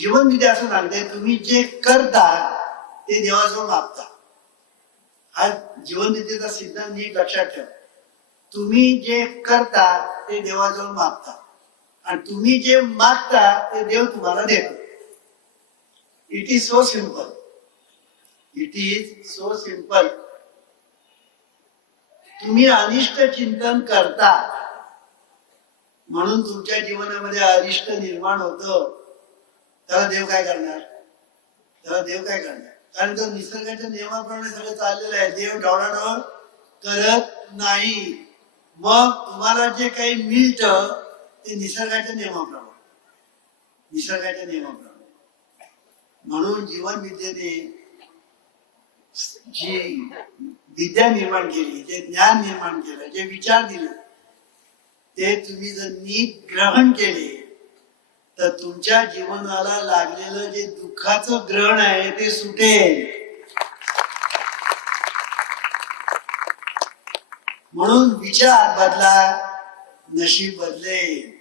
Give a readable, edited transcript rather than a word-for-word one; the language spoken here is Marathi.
जीवनविद्या असं सांगते, तुम्ही जे करता ते देवाजवळ मागता. हा जीवनविद्येचा सिद्धांत नीट लक्षात ठेवा. तुम्ही जे करता ते देवाजवळ मागता आणि तुम्ही जे मागता ते देव तुम्हाला देतो. It is so simple. It is so simple. तुम्ही अनिष्ट चिंतन करता म्हणून तुमच्या जीवनामध्ये अरिष्ट निर्माण होतं. त्याला देव काय करणार? त्याला देव काय करणार? कारण तो निसर्गाच्या नियमाप्रमाणे सगळं चाललेलं आहे. देव ढवळाढवळ करत नाही. मग तुम्हाला जे काही मिळतं ते निसर्गाच्या नियमाप्रमाणे. निसर्गाच्या नियमाप्रमाणे. म्हणून जीवन विद्येने जी विद्या निर्माण केली, जे ज्ञान निर्माण केलं, जे विचार दिले, ते तुम्ही जर नीट ग्रहण केले तर तुमच्या जीवनाला लागलेलं जे दुःखाचं ग्रहण आहे ते सुटेल. म्हणून विचार बदला, नशीब बदलेल.